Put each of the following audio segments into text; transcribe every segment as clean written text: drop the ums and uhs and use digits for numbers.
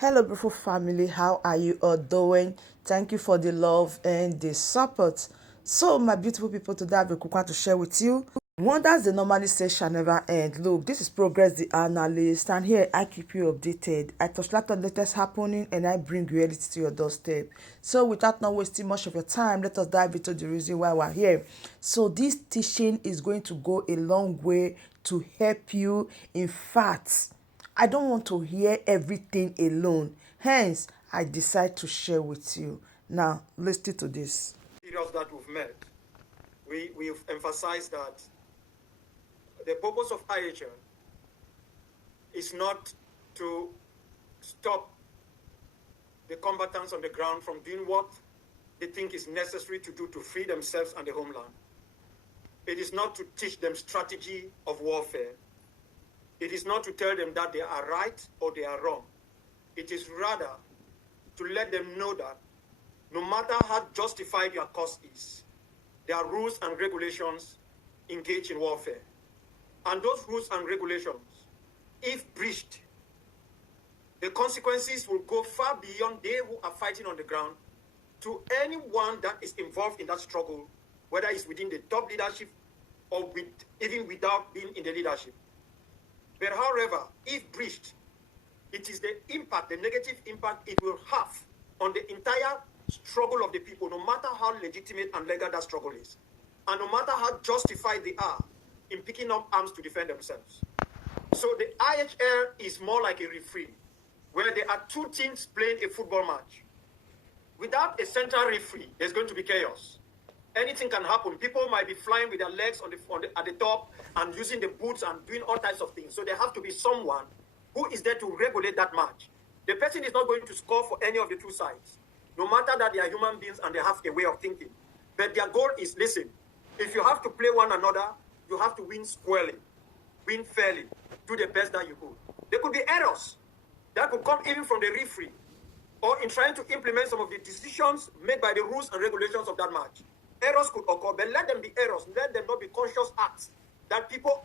Hello, beautiful family. How are you all doing? Thank you for the love and the support. So, my beautiful people, today I have a quick one to share with you. Wonders they normally say shall never end. Look, this is Progress the Analyst, and here I keep you updated. I touch on the latest happening and I bring reality to your doorstep. So, without not wasting much of your time, let us dive into the reason why we're here. So, this teaching is going to go a long way to help you. In fact, I don't want to hear everything alone. Hence, I decide to share with you. Now, listen to this. Periods that we've met, we've emphasized that the purpose of IHL is not to stop the combatants on the ground from doing what they think is necessary to do to free themselves and the homeland. It is not to teach them strategy of warfare. It is not to tell them that they are right or they are wrong. It is rather to let them know that no matter how justified your cause is, there are rules and regulations engaged in warfare. And those rules and regulations, if breached, the consequences will go far beyond they who are fighting on the ground to anyone that is involved in that struggle, whether it's within the top leadership or even without being in the leadership. But however, if breached, it is the impact, the negative impact it will have on the entire struggle of the people, no matter how legitimate and legal that struggle is, and no matter how justified they are in picking up arms to defend themselves. So the IHL is more like a referee, where there are two teams playing a football match. Without a central referee, there's going to be chaos. Anything can happen. People might be flying with their legs at the top and using the boots and doing all types of things. So there has to be someone who is there to regulate that match. The person is not going to score for any of the two sides, no matter that they are human beings and they have a way of thinking. But their goal is, listen, if you have to play one another, you have to win squarely, win fairly, do the best that you could. There could be errors that could come even from the referee or in trying to implement some of the decisions made by the rules and regulations of that match. Errors could occur, but let them be errors. Let them not be conscious acts that people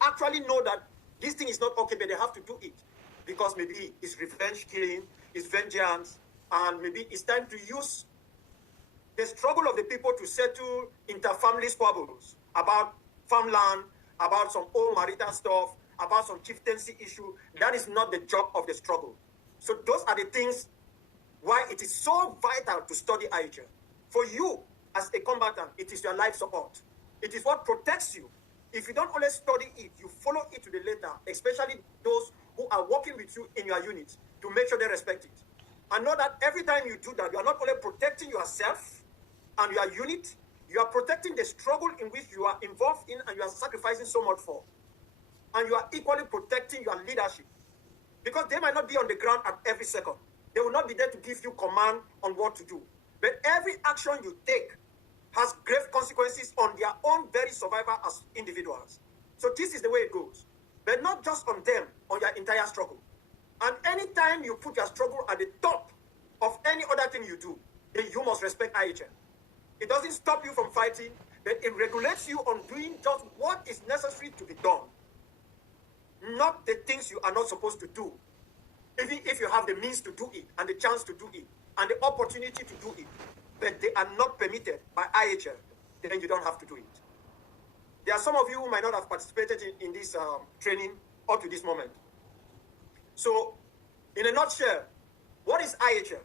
actually know that this thing is not okay, but they have to do it because maybe it's revenge killing, it's vengeance, and maybe it's time to use the struggle of the people to settle inter-family squabbles about farmland, about some old marital stuff, about some chieftaincy issue. That is not the job of the struggle. So those are the things why it is so vital to study IHL. For you, as a combatant, it is your life support. It is what protects you. If you don't only study it, you follow it to the letter, especially those who are working with you in your unit, to make sure they respect it. And know that every time you do that, you are not only protecting yourself and your unit, you are protecting the struggle in which you are involved in and you are sacrificing so much for. And you are equally protecting your leadership. Because they might not be on the ground at every second. They will not be there to give you command on what to do. But every action you take has grave consequences on their own very survival as individuals. So this is the way it goes. But not just on them, on your entire struggle. And anytime you put your struggle at the top of any other thing you do, then you must respect IHL. It doesn't stop you from fighting, but it regulates you on doing just what is necessary to be done. Not the things you are not supposed to do. Even if you have the means to do it, and the chance to do it, and the opportunity to do it, but they are not permitted by IHL, then you don't have to do it. There are some of you who might not have participated in this training up to this moment. So, in a nutshell, what is IHL?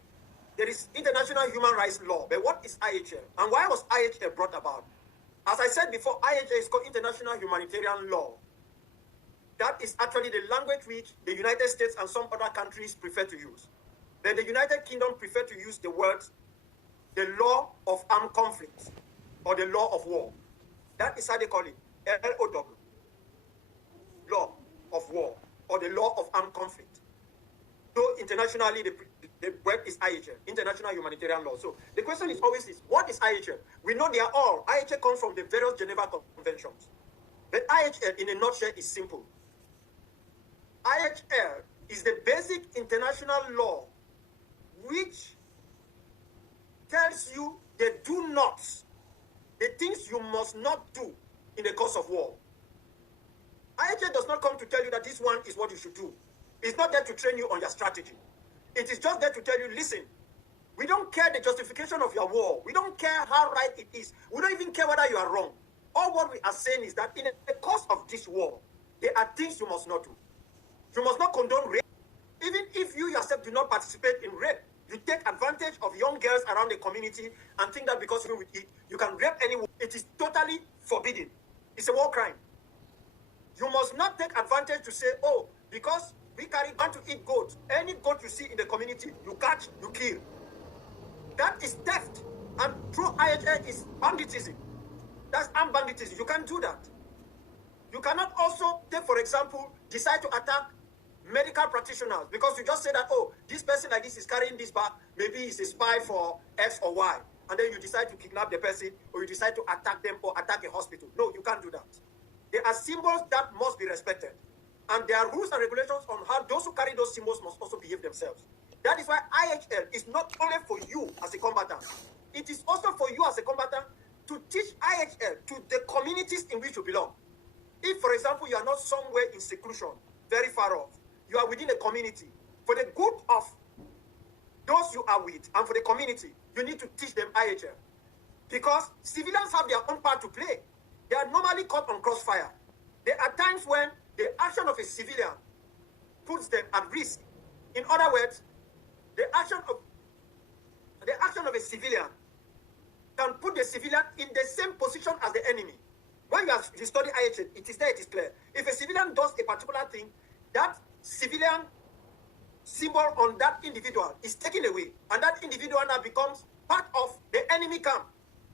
There is international human rights law, but what is IHL? And why was IHL brought about? As I said before, IHL is called International Humanitarian Law. That is actually the language which the United States and some other countries prefer to use. But the United Kingdom prefer to use the word, the law of armed conflict, or the law of war. That is how they call it, LOW, law of war, or the law of armed conflict. Though internationally, the word is IHL, International Humanitarian Law. So the question is always this, what is IHL? We know they are all. IHL comes from the various Geneva Conventions. But IHL, in a nutshell, is simple. IHL is the basic international law which tells you the do-nots, the things you must not do in the course of war. IHL does not come to tell you that this one is what you should do. It's not there to train you on your strategy. It is just there to tell you, listen, we don't care the justification of your war. We don't care how right it is. We don't even care whether you are wrong. All what we are saying is that in the course of this war, there are things you must not do. You must not condone rape. Even if you yourself do not participate in rape, you take advantage of young girls around the community and think that because you're with it, you can rape anyone. It is totally forbidden. It's a war crime. You must not take advantage to say, oh, because we want to eat goat. Any goat you see in the community, you catch, you kill. That is theft. And through IHL is banditism. That's armed banditism. You can't do that. You cannot also take, for example, decide to attack medical practitioners because you just say that, oh, this person like this is carrying this bag, maybe he's a spy for X or Y, and then you decide to kidnap the person or you decide to attack them or attack a hospital. No, you can't do that. There are symbols that must be respected, and there are rules and regulations on how those who carry those symbols must also behave themselves. That is why IHL is not only for you as a combatant, it is also for you as a combatant to teach IHL to the communities in which you belong. If, for example, you are not somewhere in seclusion, very far off, you are within a community, for the good of those you are with and for the community, you need to teach them IHL. Because civilians have their own part to play. They are normally caught on crossfire. There are times when the action of a civilian puts them at risk. In other words, the action of a civilian can put the civilian in the same position as the enemy. When you study IHL, it is there, it is clear. If a civilian does a particular thing, that civilian symbol on that individual is taken away, and that individual now becomes part of the enemy camp.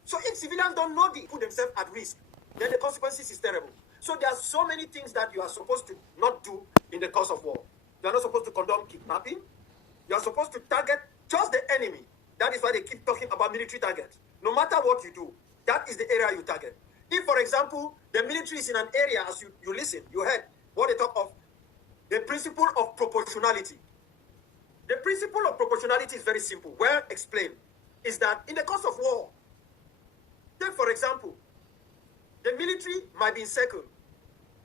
So if civilians don't know they put themselves at risk, then the consequences is terrible. So there are so many things that you are supposed to not do in the course of war. You are not supposed to condone kidnapping. You are supposed to target just the enemy. That is why they keep talking about military targets. No matter what you do, that is the area you target. If, for example, the military is in an area, as you listen, you heard what they talk of, the principle of proportionality. The principle of proportionality is very simple, well explained. Is that in the course of war, take for example, the military might be encircled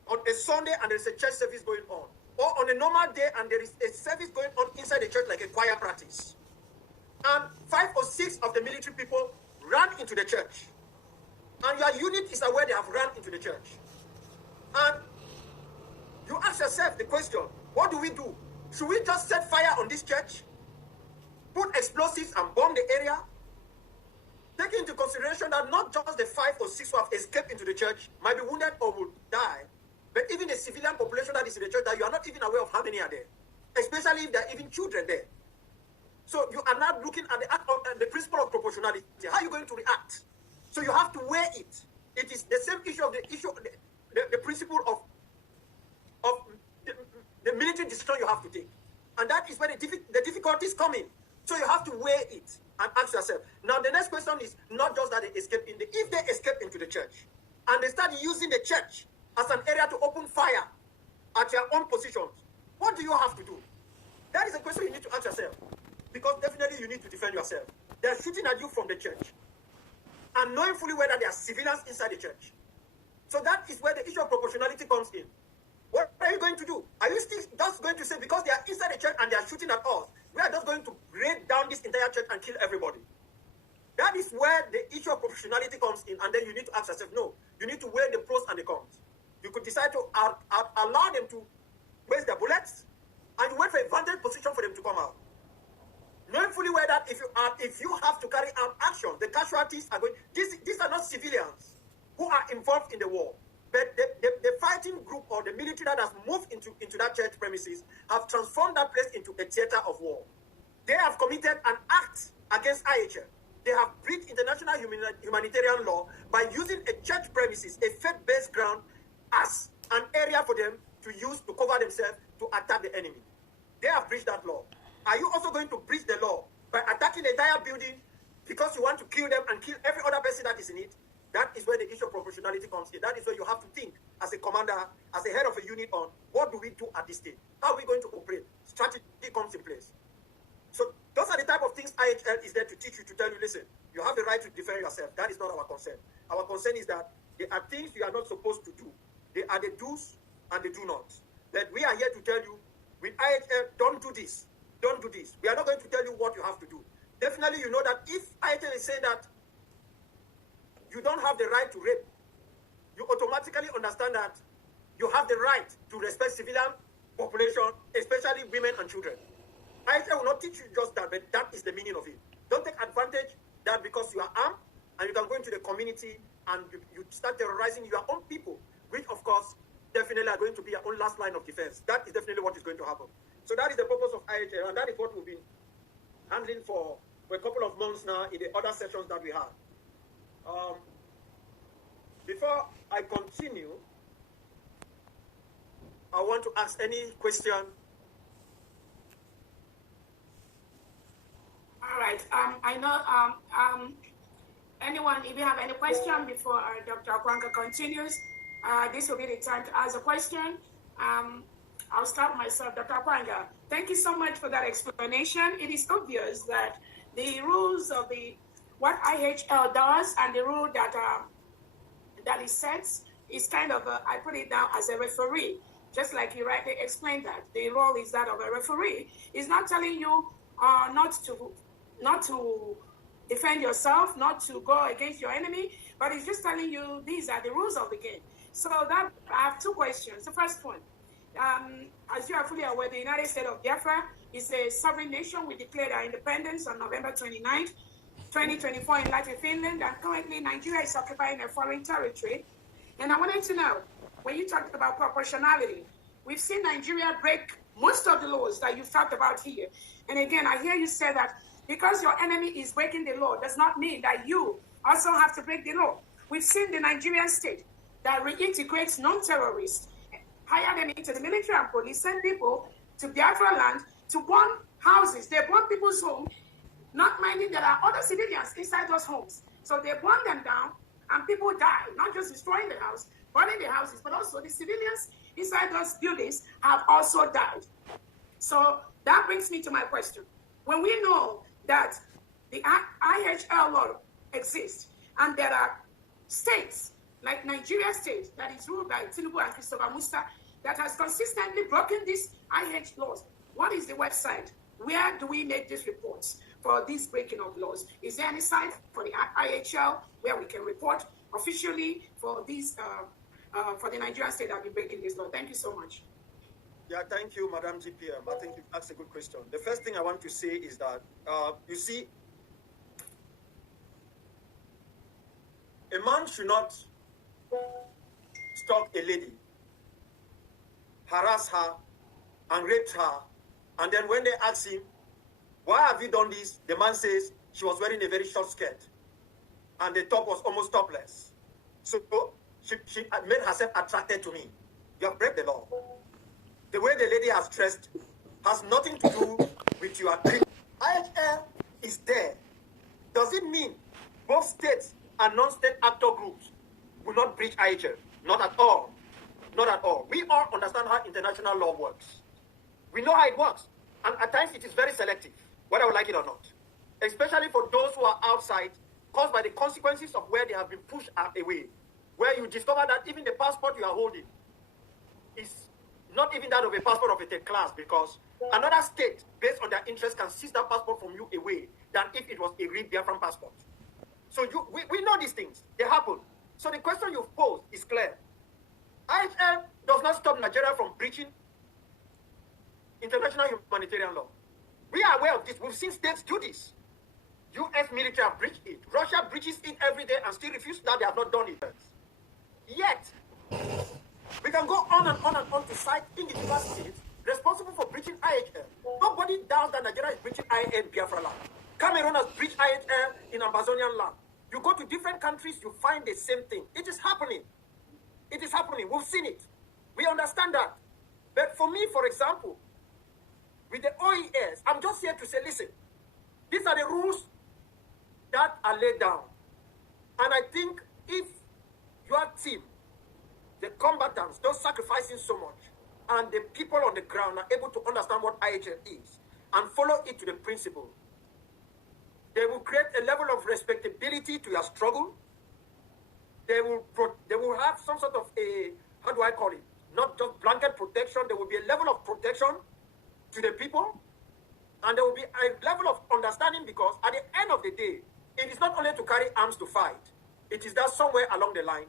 on a Sunday and there is a church service going on. Or on a normal day and there is a service going on inside the church like a choir practice. And 5 or 6 of the military people ran into the church. And your unit is aware they have run into the church. And you ask yourself the question, what do we do? Should we just set fire on this church? Put explosives and bomb the area? Take into consideration that not just the 5 or 6 who have escaped into the church might be wounded or will die, but even the civilian population that is in the church that you are not even aware of how many are there, especially if there are even children there. So you are not looking at the principle of proportionality. How are you going to react? So you have to weigh it. It is the same issue of the principle of the military decision you have to take. And that is where the difficulties come in. So you have to weigh it and ask yourself. Now the next question is not just that they escape if they escape into the church and they start using the church as an area to open fire at your own positions, what do you have to do? That is a question you need to ask yourself. Because definitely you need to defend yourself. They are shooting at you from the church. And knowing fully whether there are civilians inside the church. So that is where the issue of proportionality comes in. What are you going to do? Are you still just going to say because they are inside the church and they are shooting at us, we are just going to raid down this entire church and kill everybody? That is where the issue of proportionality comes in, and then you need to ask yourself, no, you need to weigh the pros and the cons. You could decide to allow them to waste their bullets, and you wait for a vantage position for them to come out. Knowing fully well that if you have to carry out action, the casualties are going. These are not civilians who are involved in the war, but the fighting group or the military that has moved into that church premises have transformed that place into a theater of war. They have committed an act against IHL. They have breached international humanitarian law by using a church premises, a faith-based ground, as an area for them to use to cover themselves to attack the enemy. They have breached that law. Are you also going to breach the law by attacking the entire building because you want to kill them and kill every other person that is in it? That is where the issue of proportionality comes in. That is where you have to think as a commander, as a head of a unit on what do we do at this stage? How are we going to operate? Strategy comes in place. So those are the type of things IHL is there to teach you, to tell you, listen, you have the right to defend yourself. That is not our concern. Our concern is that there are things you are not supposed to do. They are the do's and the do nots. That we are here to tell you, with IHL, don't do this. don't do this. We are not going to tell you what you have to do. Definitely, you know that if IHL is saying that you don't have the right to rape, you automatically understand that you have the right to respect civilian population, especially women and children. IHL will not teach you just that, but that is the meaning of it. Don't take advantage that because you are armed and you can go into the community and you start terrorizing your own people, which of course definitely are going to be your own last line of defense. That is definitely what is going to happen. So that is the purpose of IHL, and that is what we've been handling for a couple of months now in the other sessions that we had. Before I continue, I want to ask any question. All right. I know anyone, if you have any question before Dr. Okwanga continues, this will be the time to ask a question. I'll start myself. Dr. Okwanga, thank you so much for that explanation. It is obvious that the rules of what IHL does and the rule that it sets is kind of, I put it down as a referee, just like you rightly explained that. The role is that of a referee. It's not telling you not to defend yourself, not to go against your enemy, but it's just telling you these are the rules of the game. So that I have two questions. The first one, as you are fully aware, the United States of Biafra is a sovereign nation. We declared our independence on November 29th, 2024 in Latvia, Finland, and currently Nigeria is occupying a foreign territory. And I wanted to know, when you talked about proportionality, we've seen Nigeria break most of the laws that you've talked about here. And again, I hear you say that because your enemy is breaking the law does not mean that you also have to break the law. We've seen the Nigerian state that reintegrates non-terrorists, hire them into the military and police, send people to Biafra land to burn houses. They burn people's homes, not minding there are other civilians inside those homes. So they burn them down and people die, not just destroying the house, burning the houses, but also the civilians inside those buildings have also died. So that brings me to my question. When we know that the IHL law exists and there are states like Nigeria state that is ruled by Tinubu and Christopher Musta that has consistently broken these IH laws, what is the website? Where do we make these reports for this breaking of laws? Is there any site for the IHL where we can report officially for these for the Nigerian state that will be breaking this law? Thank you so much. Yeah, thank you, Madam GPM. I think you asked a good question. The first thing I want to say is that, you see, a man should not stalk a lady, harass her, and rape her, and then when they ask him, why have you done this? The man says she was wearing a very short skirt, and the top was almost topless. So she made herself attracted to me. You have break the law. The way the lady has dressed has nothing to do with your agreement. IHL is there. Does it mean both states and non-state actor groups will not breach IHL? Not at all. Not at all. We all understand how international law works. We know how it works. And at times it is very selective, whether we like it or not. Especially for those who are outside, caused by the consequences of where they have been pushed away. Where you discover that even the passport you are holding is not even that of a passport of a third class, because another state, based on their interest, can seize that passport from you away than if it was a real Biafran passport. So we know these things. They happen. So the question you've posed is clear. IHL does not stop Nigeria from breaching international humanitarian law. We are aware of this. We've seen states do this. U.S. military have breached it. Russia breaches it every day and still refuses that they have not done it. Yet, we can go on and on and on to cite individual states responsible for breaching IHL. Nobody doubts that Nigeria is breaching IHL in Biafra land. Cameroon has breached IHL in Amazonian land. You go to different countries, you find the same thing. It is happening. It is happening. We've seen it. We understand that. But for me, for example, with the OES, I'm just here to say, listen, these are the rules that are laid down. And I think if your team, the combatants, those sacrificing so much, and the people on the ground are able to understand what IHL is and follow it to the principle, they will create a level of respectability to your struggle. They will have some sort of a, how do I call it? Not just blanket protection. There will be a level of protection to the people. And there will be a level of understanding, because at the end of the day, it is not only to carry arms to fight. It is that somewhere along the line,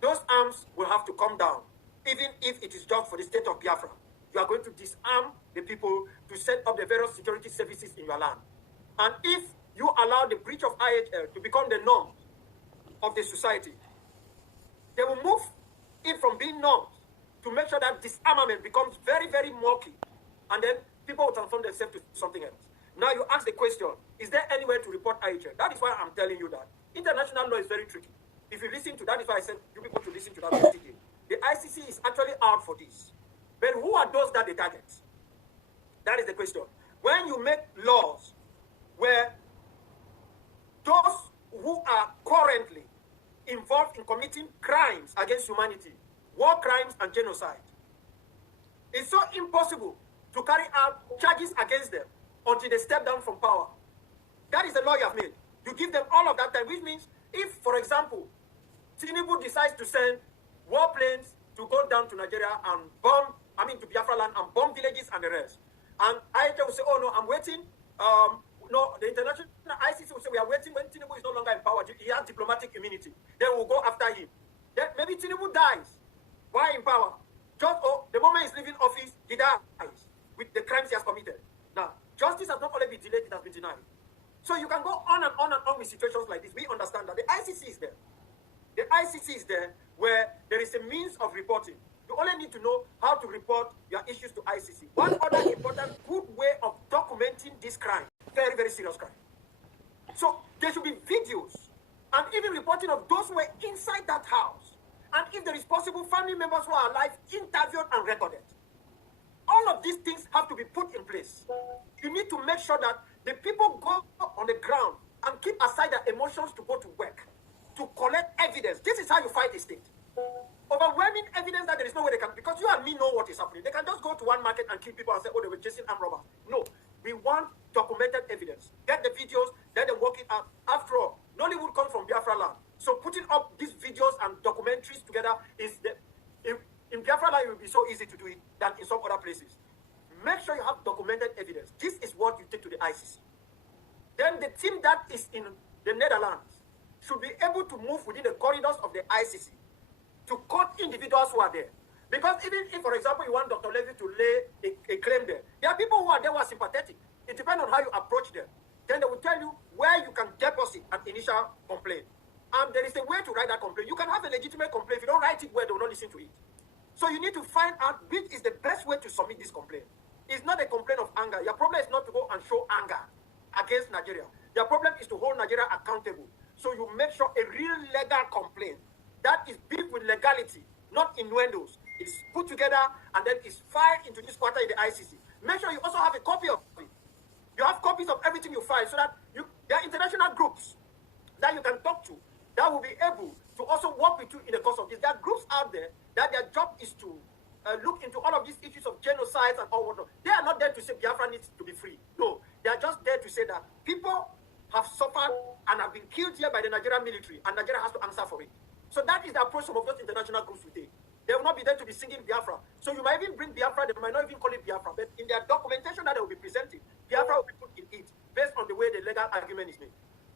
those arms will have to come down, even if it is just for the state of Biafra. You are going to disarm the people to set up the various security services in your land. And if you allow the breach of IHL to become the norm of the society, they will move it from being norms to make sure that disarmament becomes very, very murky. And then people will transform themselves to something else. Now you ask the question, is there any way to report IHL? That is why I'm telling you that. International law is very tricky. If you listen to that, is why I said you people to listen to that. The ICC is actually out for this. But who are those that they target? That is the question. When you make laws where those who are currently involved in committing crimes against humanity, war crimes and genocide, it's so impossible to carry out charges against them until they step down from power. That is the law you have made. You give them all of that time, which means if, for example, Tinubu decides to send warplanes to go down to Nigeria and bomb, to Biafra land and bomb villages and the rest, and IHL will say, oh no, I'm waiting. No, the international ICC will say, we are waiting when Tinubu is no longer in power. He has diplomatic immunity. Then we'll go after him. Then maybe Tinubu dies while in power. Just the moment he's leaving office, he dies with the crimes he has committed. Now, justice has not only been delayed, it has been denied. So you can go on and on and on with situations like this. We understand that the ICC is there. The ICC is there where there is a means of reporting. You only need to know how to report your issues to ICC. One other important good way of documenting this crime, very, very serious crime. So there should be videos and even reporting of those who were inside that house. And if there is possible, family members who are alive, interviewed and recorded. All of these things have to be put in place. You need to make sure that the people go on the ground and keep aside their emotions to go to work, to collect evidence. This is how you fight the state. Overwhelming evidence that there is no way they can, because you and me know what is happening. They can just go to one market and kill people and say, oh, they were chasing armed robbers. No, we want documented evidence. Get the videos, let them work it out. After all, Nollywood comes from Biafra land. So putting up these videos and documentaries together is in Biafra land, it will be so easy to do it than in some other places. Make sure you have documented evidence. This is what you take to the ICC. Then the team that is in the Netherlands should be able to move within the corridors of the ICC to cut individuals who are there. Because even if, for example, you want Dr. Levy to lay a claim there are people who are there who are sympathetic. It depends on how you approach them. Then they will tell you where you can deposit an initial complaint. And there is a way to write that complaint. You can have a legitimate complaint. If you don't write it well, they will not listen to it. So you need to find out which is the best way to submit this complaint. It's not a complaint of anger. Your problem is not to go and show anger against Nigeria. Your problem is to hold Nigeria accountable. So you make sure a real legal complaint that is built with legality, not innuendos, is put together and then is filed into this quarter in the ICC. Make sure you also have a copy of it. You have copies of everything you file so that there are international groups that you can talk to that will be able to also work with you in the course of this. There are groups out there that their job is to look into all of these issues of genocides and all whatnot. They are not there to say Biafra needs to be free. No, they are just there to say that people have suffered and have been killed here by the Nigerian military, and Nigeria has to answer for it. So that is the approach some of those international groups will take. They will not be there to be singing Biafra. So you might even bring Biafra, they might not even call it Biafra, but in their documentation that they will be presenting, Biafra will be put in it based on the way the legal argument is made.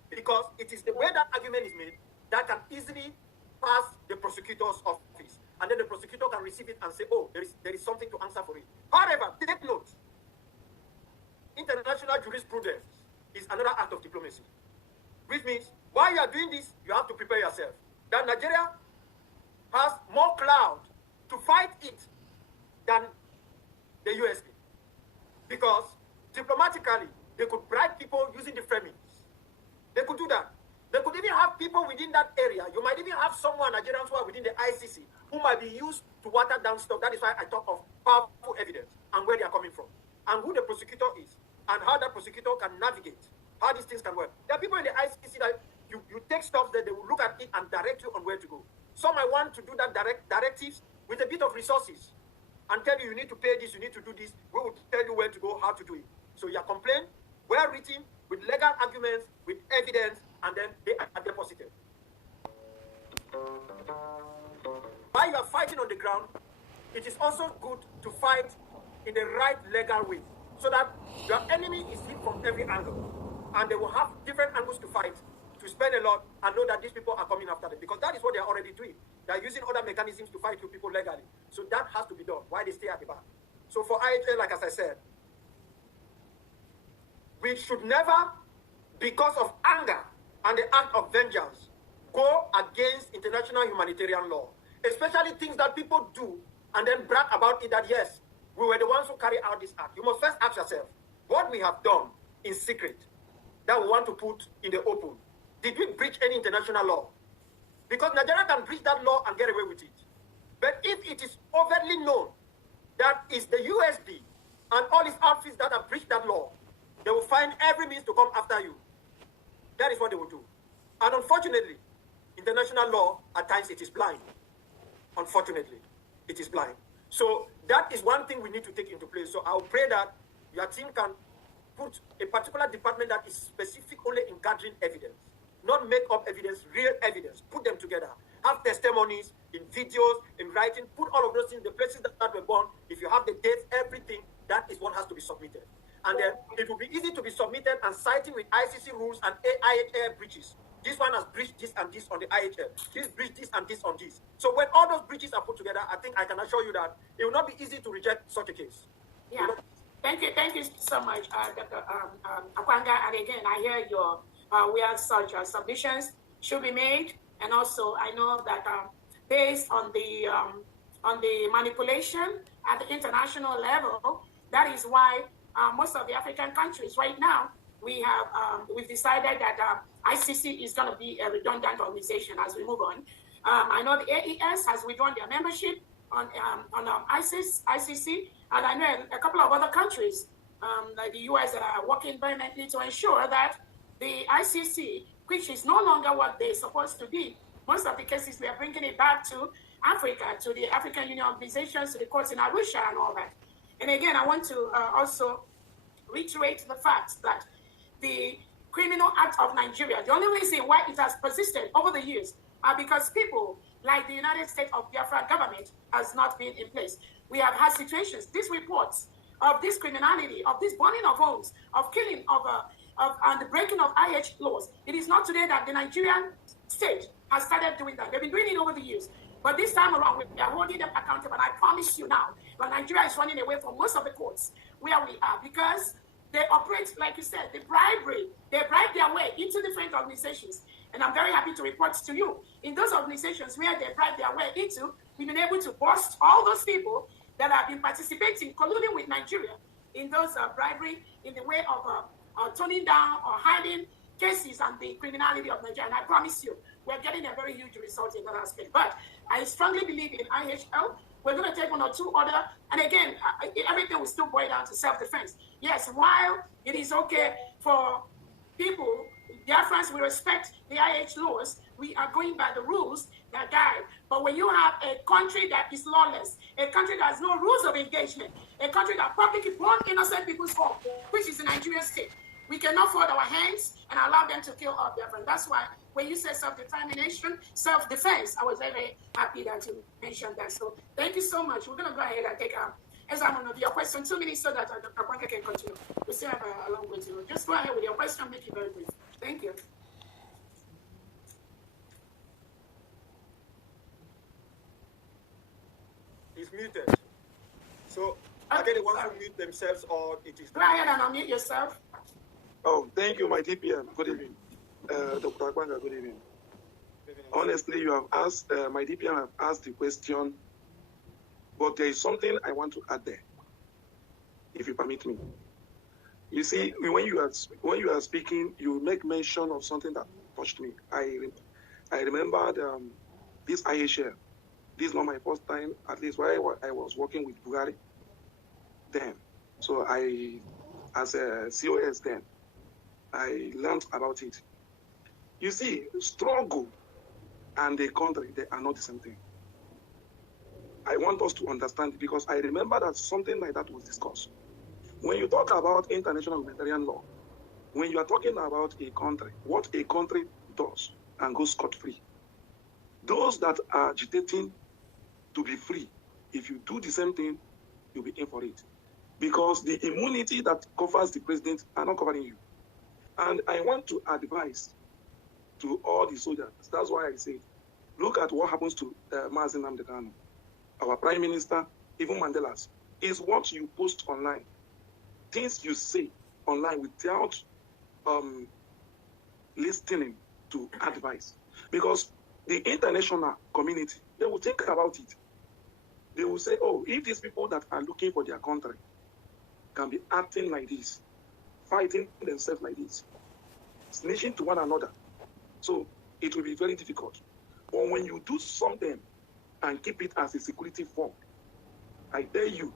Because it is the way that argument is made that can easily pass the prosecutor's office. And then the prosecutor can receive it and say, oh, there is something to answer for it. However, take note, international jurisprudence is another act of diplomacy. Which means, while you are doing this, you have to prepare yourself. That Nigeria has more clout to fight it than the USA. Because diplomatically, they could bribe people using the framings. They could do that. They could even have people within that area. You might even have someone, Nigerians who are within the ICC, who might be used to water down stuff. That is why I talk of powerful evidence and where they are coming from. And who the prosecutor is. And how that prosecutor can navigate. How these things can work. There are people in the ICC that you take stuff that they will look at it and direct you on where to go. Some might want to do that directives with a bit of resources and tell you need to pay this, you need to do this. We will tell you where to go, how to do it. So your complaint, well written, with legal arguments, with evidence, and then they are deposited. While you are fighting on the ground, it is also good to fight in the right legal way. so that your enemy is hit from every angle. And they will have different angles to fight, to spend a lot, and know that these people are coming after them. Because that is what they are already doing. They are using other mechanisms to fight you people legally. So that has to be done while they stay at the back. So for IHL, like as I said, we should never, because of anger and the act of vengeance, go against international humanitarian law. Especially things that people do and then brag about it that, yes, we were the ones who carried out this act. You must first ask yourself, what we have done in secret that we want to put in the open, did we breach any international law? Because Nigeria can breach that law and get away with it. But if it is overtly known that it's the USB and all its outfits that have breached that law, they will find every means to come after you. That is what they will do. And unfortunately, international law, at times, it is blind. Unfortunately, it is blind. So that is one thing we need to take into place. So I'll pray that your team can put a particular department that is specific only in gathering evidence, not make up evidence, real evidence. Put them together. Have testimonies in videos, in writing. Put all of those things, the places that were born. If you have the dates, everything, that is what has to be submitted. And then it will be easy to be submitted and citing with ICC rules and IHL breaches. This one has breached this and this on the IHL. This breached this and this on this. So when all those breaches are put together, I think I can assure you that it will not be easy to reject such a case. Yeah. Thank you so much, Dr. Akwanga. And again, I hear your where such submissions should be made, and also I know that based on the manipulation at the international level, that is why most of the African countries right now we've decided that ICC is going to be a redundant organization as we move on. I know the AES has withdrawn their membership on ICC, and I know a couple of other countries, like the US, that are working vehemently to ensure that the ICC, which is no longer what they're supposed to be, most of the cases we are bringing it back to Africa, to the African Union organizations, to the courts in Arusha and all that. And again, I want to also reiterate the fact that the Criminal Act of Nigeria, the only reason why it has persisted over the years are because people like the United States of Biafra government has not been in place. We have had situations, these reports of this criminality, of this burning of homes, of killing and the breaking of IH laws. It is not today that the Nigerian state has started doing that. They've been doing it over the years. But this time around, we are holding them accountable. And I promise you now, that Nigeria is running away from most of the courts where we are, because they operate, like you said, the bribery. They bribe their way into different organizations. And I'm very happy to report to you, in those organizations where they bribe their way into, we've been able to bust all those people that have been participating, colluding with Nigeria in those bribery, in the way of toning down or hiding cases and the criminality of Nigeria. And I promise you, we're getting a very huge result in that aspect. But I strongly believe in IHL. We're going to take one or two other, and again, everything will still boil down to self-defense. Yes, while it is okay for people, Biafrans, we respect the IH laws, we are going by the rules that guide. But when you have a country that is lawless, a country that has no rules of engagement, a country that publicly burns innocent people's home, which is the Nigerian state, we cannot fold our hands and allow them to kill our Biafrans. That's why when you say self-determination, self-defense, I was very happy that you mentioned that. So thank you so much. We're going to go ahead and take examine of your question 2 minutes so that Dr. Akwanga can continue. We still have a long way to go. Just go ahead with your question, make it very brief. Thank you. He's muted. So are they the ones who mute themselves, or it is? Go ahead and unmute yourself. Oh, thank you, my DPM. Good evening. Dr. Akwanga, good evening. Honestly, you have asked, my DPM have asked the question, but there is something I want to add there, if you permit me. You see, when you are speaking, you make mention of something that touched me. I remembered this IHL. This is not my first time, at least while I was working with Buhari then. So as a COS then, I learned about it. You see, struggle and the country, they are not the same thing. I want us to understand it, because I remember that something like that was discussed. When you talk about international humanitarian law, when you are talking about a country, what a country does and goes scot-free, those that are agitating to be free, if you do the same thing, you'll be in for it. because the immunity that covers the president are not covering you. And I want to advise to all the soldiers. That's why I say, look at what happens to Mazi Nnamdi Kanu, our prime minister, even Mandela's, is what you post online. Things you say online without listening to advice. Because the international community, they will think about it. They will say, oh, if these people that are looking for their country can be acting like this, fighting themselves like this, snitching to one another, so it will be very difficult. But when you do something and keep it as a security form, I dare you,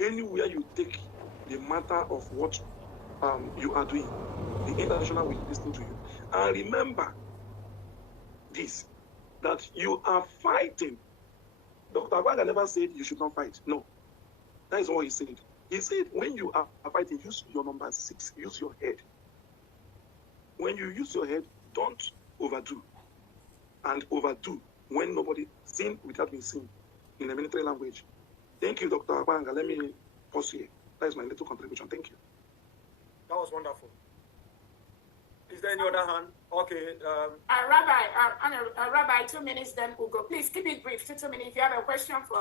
anywhere you take the matter of what you are doing, the international will listen to you. And remember this, that you are fighting. Dr. Agwanga never said you should not fight. No, that is what he said. He said when you are fighting, use your number 6, use your head. When you use your head, don't overdo. And overdo when nobody seen without being seen in the military language. Thank you, Dr. Agwanga. Let me pause here. That is my little contribution. Thank you. That was wonderful. Is there any other hand? Okay. Rabbi, 2 minutes, then we'll go. Please keep it brief. 2 minutes. If you have a question for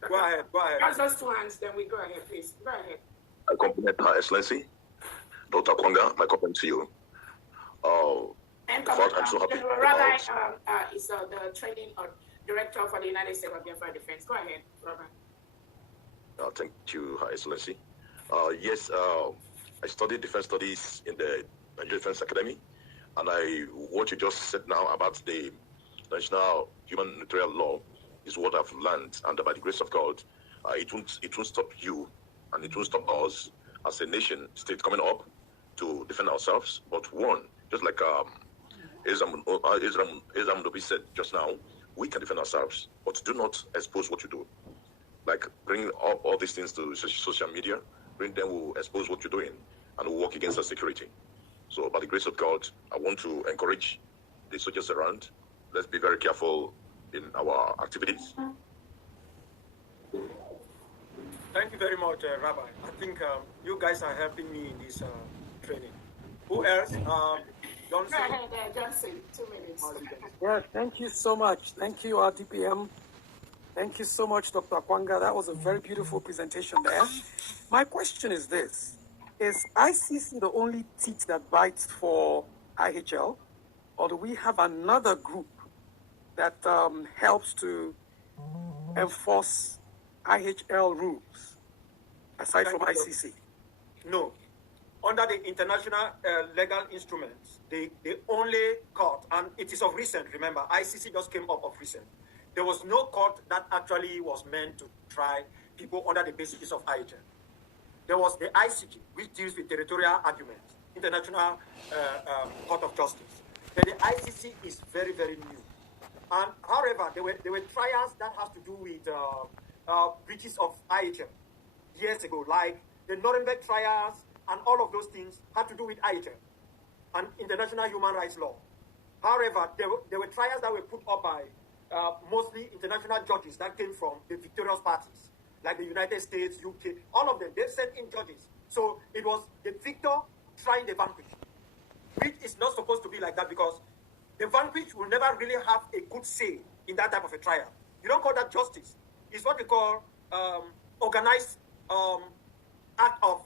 go ahead. Just those 2 hands, then we go ahead, please. Go ahead. I compliment Her Excellency, Dr. Kwanga. My compliment to you. And I'm so happy. Rabbi is the training director for the United States of Biafra Defense. Go ahead, Rabbi. Thank you, Her Excellency. Yes, I studied defense studies in the Nigerian Defense Academy, and what you just said now about the national humanitarian law is what I've learned, and by the grace of God, it won't stop you, and it won't stop us as a nation state coming up to defend ourselves. But one, just like Islam Nobi said just now, we can defend ourselves, but do not expose what you do. Like bring up all these things to social media, bring them, will expose what you're doing, and will work against our security. So by the grace of God, I want to encourage the soldiers around. Let's be very careful in our activities. Thank you very much, Rabbi. I think you guys are helping me in this training. Who else? Johnson? Johnson, 2 minutes. Yeah, thank you so much. Thank you, RDPM. Thank you so much, Dr. Kwanga. That was a very beautiful presentation there. My question is this. Is ICC the only teat that bites for IHL? Or do we have another group that helps to enforce IHL rules, aside from ICC? No. Under the international legal instruments, the only court, and it is of recent, remember, ICC just came up of recent. There was no court that actually was meant to try people under the basis of IHL. There was the ICJ, which deals with territorial arguments, International Court of Justice. Then the ICC is very, very new. And however, there were trials that has to do with breaches of IHL years ago, like the Nuremberg trials and all of those things had to do with IHL and international human rights law. However, there were trials that were put up by mostly international judges that came from the victorious parties, like the United States, UK, all of them. They sent in judges. So it was the victor trying the vanquished, which is not supposed to be like that, because the vanquished will never really have a good say in that type of a trial. You don't call that justice. It's what we call organized act of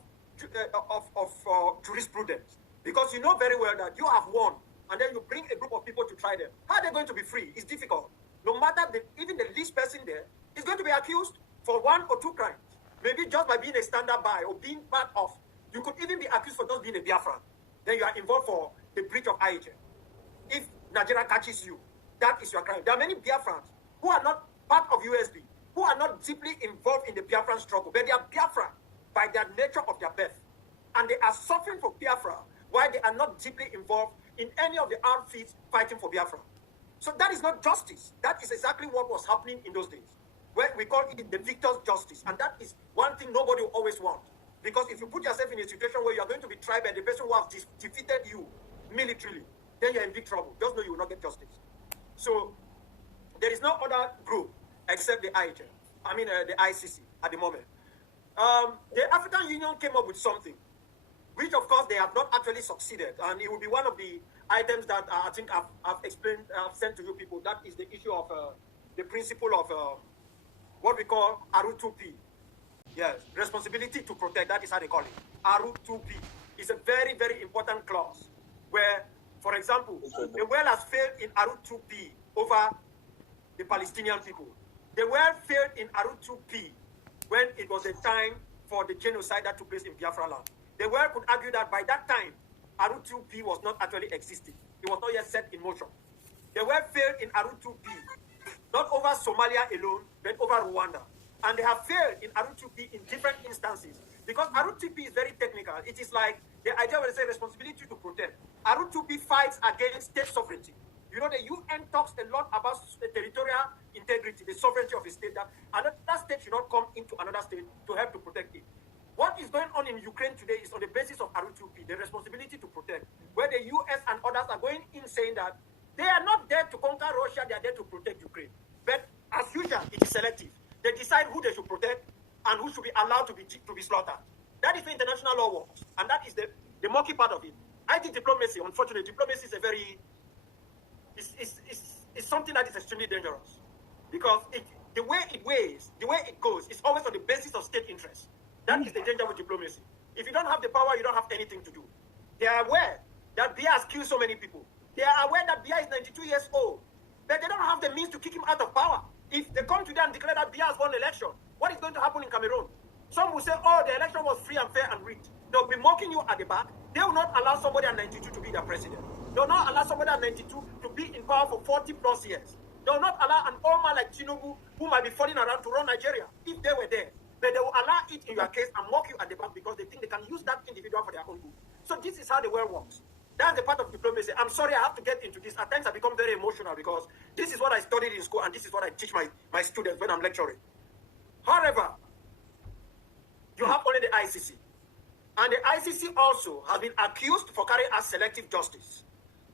jurisprudence. Because you know very well that you have won, and then you bring a group of people to try them. How are they going to be free? It's difficult. No matter even the least person there is going to be accused for 1 or 2 crimes. Maybe just by being a standby or being part of. You could even be accused for just being a Biafran. Then you are involved for the breach of IHL. If Nigeria catches you, that is your crime. There are many Biafrans who are not part of USB, who are not deeply involved in the Biafran struggle, but they are Biafran by their nature of their birth. And they are suffering for Biafra while they are not deeply involved in any of the armed feats fighting for Biafra. So that is not justice. That is exactly what was happening in those days, where we call it the victor's justice. And that is one thing nobody will always want. Because if you put yourself in a situation where you are going to be tried by the person who has defeated you militarily, then you're in big trouble. Just know you will not get justice. So there is no other group except the IHL. The ICC at the moment. The African Union came up with something, which of course they have not actually succeeded, and it will be one of the items that I think I've explained, I've sent to you people. That is the issue of the principle of what we call ARU2P. Yes, responsibility to protect, that is how they call it. ARU2P is a very, very important clause where, for example, the world has failed in ARU2P over the Palestinian people. The world failed in ARU2P when it was a time for the genocide that took place in Biafra land. The world could argue that by that time, ARU2P was not actually existing. It was not yet set in motion. The world failed in ARU2P, not over Somalia alone, but over Rwanda. And they have failed in ARU2P in different instances. Because ARU2P is very technical. It is like the idea where they say responsibility to protect. ARU2P fights against state sovereignty. You know, the UN talks a lot about the territorial integrity, the sovereignty of a state, that another state should not come into another state to help to protect it. What is going on in Ukraine today is on the basis of ARU2P, the responsibility to protect, where the US and others are going in saying that they are not there to conquer Russia, they are there to protect Ukraine. But as usual, it is selective. They decide who they should protect and who should be allowed to be slaughtered. That is the international law works, and that is the murky part of it. I think diplomacy, unfortunately, diplomacy is a very it's something that is extremely dangerous, because the way it weighs, the way it goes, is always on the basis of state interest. That is the danger with diplomacy. If you don't have the power, you don't have anything to do. They are aware that Biya has killed so many people. They are aware that Biya is 92 years old, but they don't have the means to kick him out of power. If they come today and declare that Biya has won the election, what is going to happen in Cameroon? Some will say, oh, the election was free and fair and rigged. They'll be mocking you at the back. They will not allow somebody at 92 to be their president. They will not allow somebody at 92 to be in power for 40 plus years. They will not allow an old man like Tinubu, who might be falling around, to run Nigeria, if they were there. But they will allow it in your case and mock you at the back because they think they can use that individual for their own good. So this is how the world works. That's the part of diplomacy. I'm sorry I have to get into this. At times I become very emotional because this is what I studied in school and this is what I teach my students when I'm lecturing. However, you have only the ICC. And the ICC also has been accused for carrying out selective justice.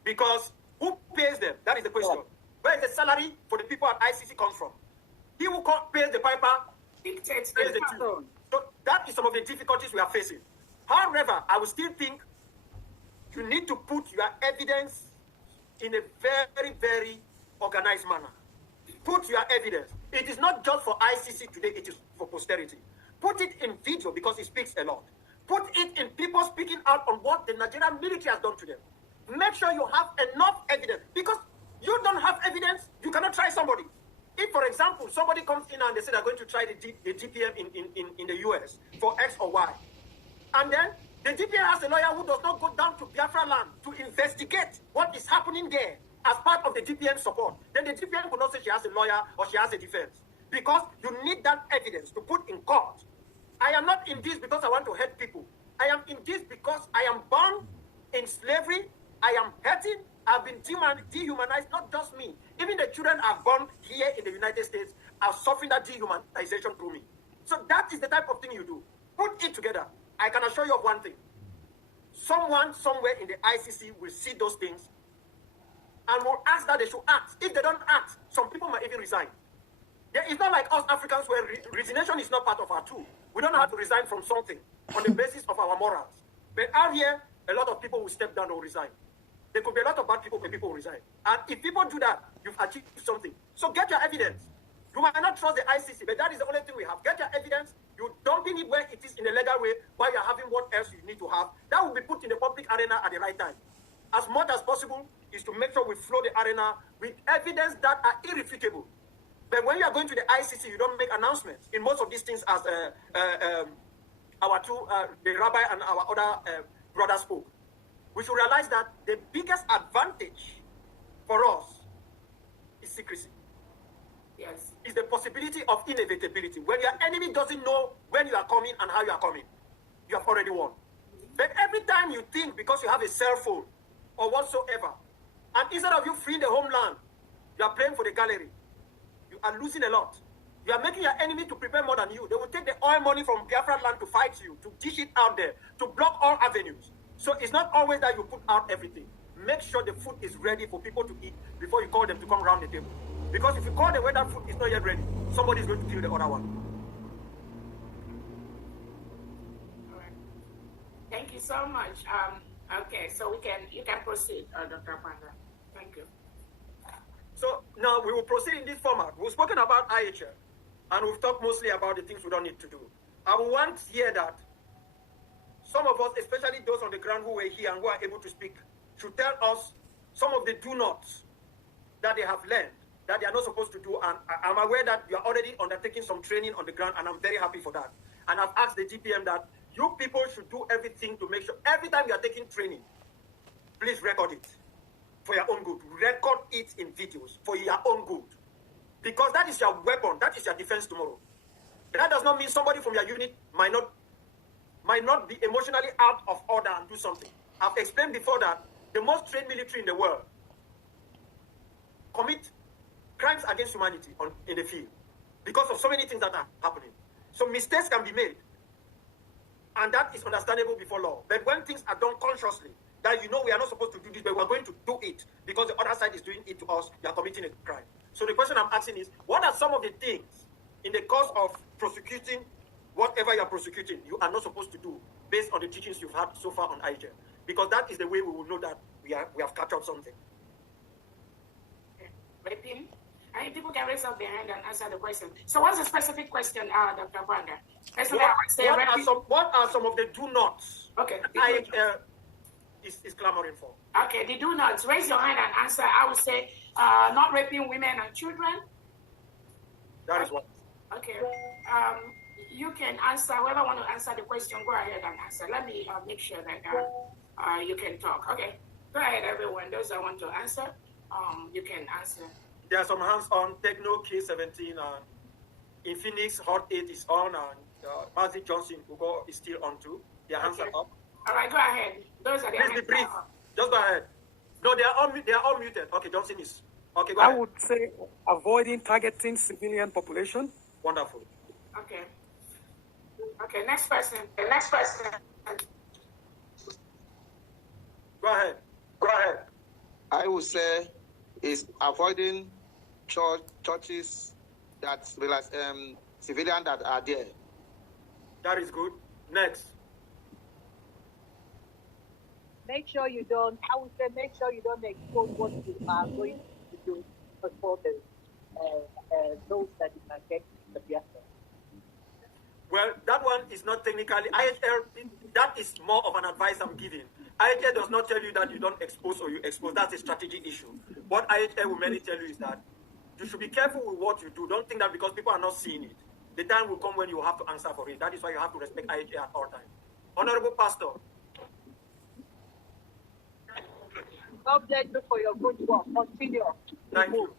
Because who pays them? That is the question. Where is the salary for the people at ICC comes from? He who pays the piper dictates the tune. So that is some of the difficulties we are facing. However, I would still think you need to put your evidence in a very, very organized manner. Put your evidence. It is not just for ICC today, it is for posterity. Put it in video because it speaks a lot. Put it in people speaking out on what the Nigerian military has done to them. Make sure you have enough evidence, because you don't have evidence, you cannot try somebody. If, for example, somebody comes in and they say they're going to try the DPM in the US for X or Y, and then the DPM has a lawyer who does not go down to Biafra land to investigate what is happening there as part of the DPM support, then the DPM will not say she has a lawyer or she has a defense, because you need that evidence to put in court. I am not in this because I want to hurt people. I am in this because I am born in slavery. I am hurting. I've been dehumanized, not just me. Even the children I've born here in the United States are suffering that dehumanization through me. So that is the type of thing you do. Put it together. I can assure you of one thing. Someone somewhere in the ICC will see those things and will ask that they should act. If they don't act, some people might even resign. It's not like us Africans where resignation is not part of our tool. We don't have to resign from something on the basis of our morals. But out here, a lot of people will step down or resign. There could be a lot of bad people, but people will resign. And if people do that, you've achieved something. So get your evidence. You might not trust the ICC, but that is the only thing we have. Get your evidence. You dumping it where it is in a legal way, while you're having what else you need to have. That will be put in the public arena at the right time. As much as possible is to make sure we flow the arena with evidence that are irrefutable. But when you are going to the ICC, you don't make announcements. In most of these things, as our two, the rabbi and our other brother spoke, we should realize that the biggest advantage for us is secrecy. Yes. Is the possibility of inevitability. When your enemy doesn't know when you are coming and how you are coming, you have already won. But every time you think, because you have a cell phone or whatsoever, and instead of you freeing the homeland, you are playing for the gallery, you are losing a lot. You are making your enemy to prepare more than you. They will take the oil money from Biafra land to fight you, to dish it out there, to block all avenues. So it's not always that you put out everything. Make sure the food is ready for people to eat before you call them to come around the table. Because if you call them when that food is not yet ready, somebody is going to kill the other one. you so much. Okay, so you can proceed, Dr. Panda. Thank you. So now we will proceed in this format. We've spoken about IHL, and we've talked mostly about the things we don't need to do. I want here that some of us, especially those on the ground who were here and who are able to speak, should tell us some of the do-nots that they have learned that they are not supposed to do. And I'm aware that you are already undertaking some training on the ground, and I'm very happy for that. And I've asked the GPM that you people should do everything to make sure every time you are taking training, please record it for your own good. Record it in videos for your own good. Because that is your weapon. That is your defense tomorrow. That does not mean somebody from your unit might not be emotionally out of order and do something. I've explained before that the most trained military in the world commit crimes against humanity in the field because of so many things that are happening. So mistakes can be made, and that is understandable before law. But when things are done consciously, that you know we are not supposed to do this, but we are going to do it because the other side is doing it to us, you are committing a crime. So the question I'm asking is, what are some of the things in the course of prosecuting whatever you are prosecuting you are not supposed to do based on the teachings you've had so far on IHL? Because that is the way we will know that we have captured something. Raping? I think people can raise up their hand and answer the question. So what's the specific question, Dr. Wanda? What are some of the do-nots IHL is clamoring for? Okay, the do-nots. Raise your hand and answer. I would say not raping women and children. That is what. Okay. You can answer. Whoever want to answer the question, go ahead and answer. Let me make sure that you can talk. Okay. Go ahead, everyone. Those that want to answer, you can answer. There are some hands on. Techno K17 and Infinix Hot 8 is on, and Mazi Johnson Ugo is still on too. Their hands are up. All right, go ahead. Those are the hands. Please be brief. Just go ahead. No, they are all muted. Okay, Johnson is. Okay, go ahead. I would say avoiding targeting civilian population. Wonderful. Okay. Okay, next person. The next person. Go ahead. Go ahead. I would say is avoiding churches that realize civilians that are there. That is good. Next. Make sure you don't. I would say make sure you don't expose what you are going to do before those that you can get the theater. Well, that one is not technically IHL. That is more of an advice I'm giving. IHL does not tell you that you don't expose or you expose. That's a strategy issue. What IHL will mainly tell you is that you should be careful with what you do. Don't think that because people are not seeing it, the time will come when you have to answer for it. That is why you have to respect IHL at all times. Honorable Pastor. God bless you for your good work. Continue. Thank you.